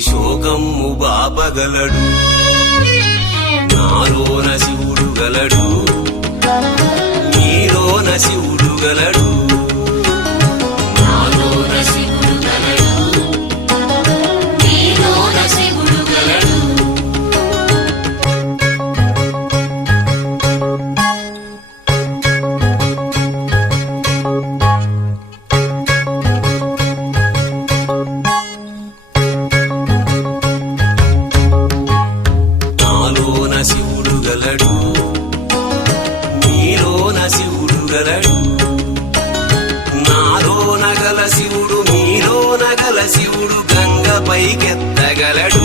శోకమ్ము బాపగలడు. నాలోన శివుడు గలడు, నీలోన శివుడు గలడు. నాలోన శివుడు గలడు, నీలోన శివుడు గలడు. నాలోన శివుడు గలడు, నీలోన శివుడు గలడు. నాలోన గల శివుడు, నీలోన గల శివుడు గంగ పైకెత్తగలడు.